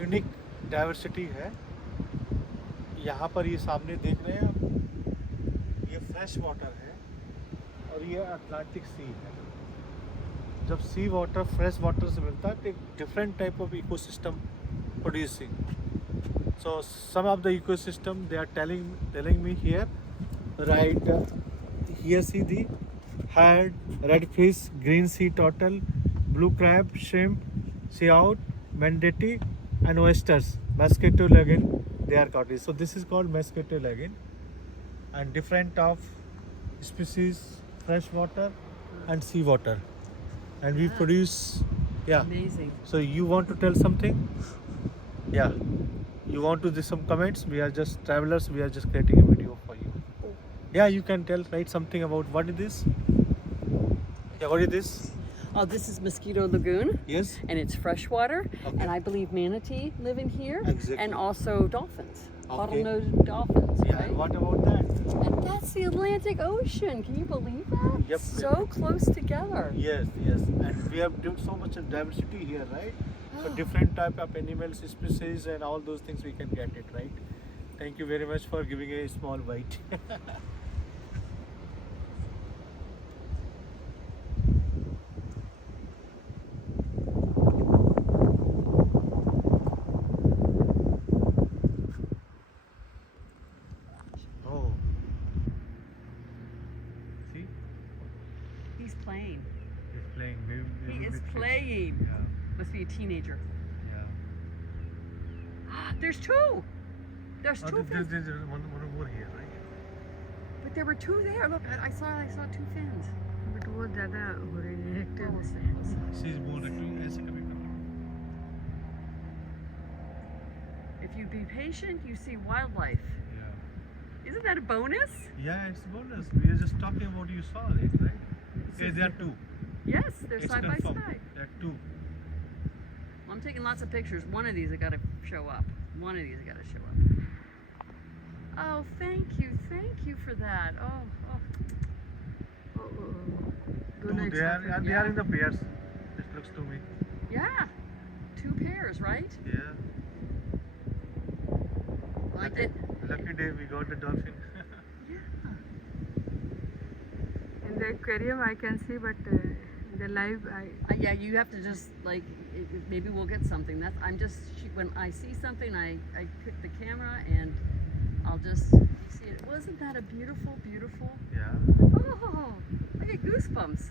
Unique diversity है। यहाँ पर ये सामने देख रहे हैं आप, ये फ्रेश वाटर है और ये अटलांटिक सी है। जब सी वाटर फ्रेश वाटर से मिलता है तो एक different type of ecosystem producing. So some of the ecosystem they are telling me here, right here see the had red fish, green sea turtle, blue crab, shrimp, sea owl, manatee and oysters. Mosquito Lagoon they are caught. So this is called Mosquito Lagoon, and different of species, fresh water and sea water, and we produce, yeah. Amazing. So you want to tell something? Yeah, you want to do some comments? We are just travelers, we are just creating a video for you. Yeah, you can tell, write something about what is this? Yeah, what is this? Oh, this is Mosquito Lagoon. Yes. And it's freshwater. Okay. And I believe manatee live in here. Exactly. And also dolphins. Okay. Bottlenose dolphins. Yeah, Right? and what about that? And that's the Atlantic Ocean. Can you believe that? Yep. So close together. Yes, yes. And we have so much of diversity here, right? So different type of animals, species and all those things we can get it, right? Thank you very much for giving a small bite. Oh. See? He's playing. He's playing. He is with kids. playing. Yeah, Must be a teenager. yeah. There's two. There's two fins. There's one more here, right? But there were two there. Look, I saw two fins. But वो ज़्यादा हो रही है active. She's more active. ऐसे कभी करो. If you be patient, you see wildlife. Yeah. Isn't that a bonus? Yeah, it's bonus. We are just talking about you saw it, right? Okay, there are two. Yes, they're It's side by confirmed. side. There are two. Well, I'm taking lots of pictures. One of these I got to show up. One of these I got to show up. Oh, thank you for that. Oh. Two, they are in the pairs. It looks to me. Yeah, two pairs, right? Yeah. Like it. Lucky day we got the dolphin. In the aquarium I can see, but in the live Yeah, you have to just like maybe we'll get something. When I see something, I pick the camera and I'll just see it. Wasn't that a beautiful? Yeah. Oh, I get goosebumps.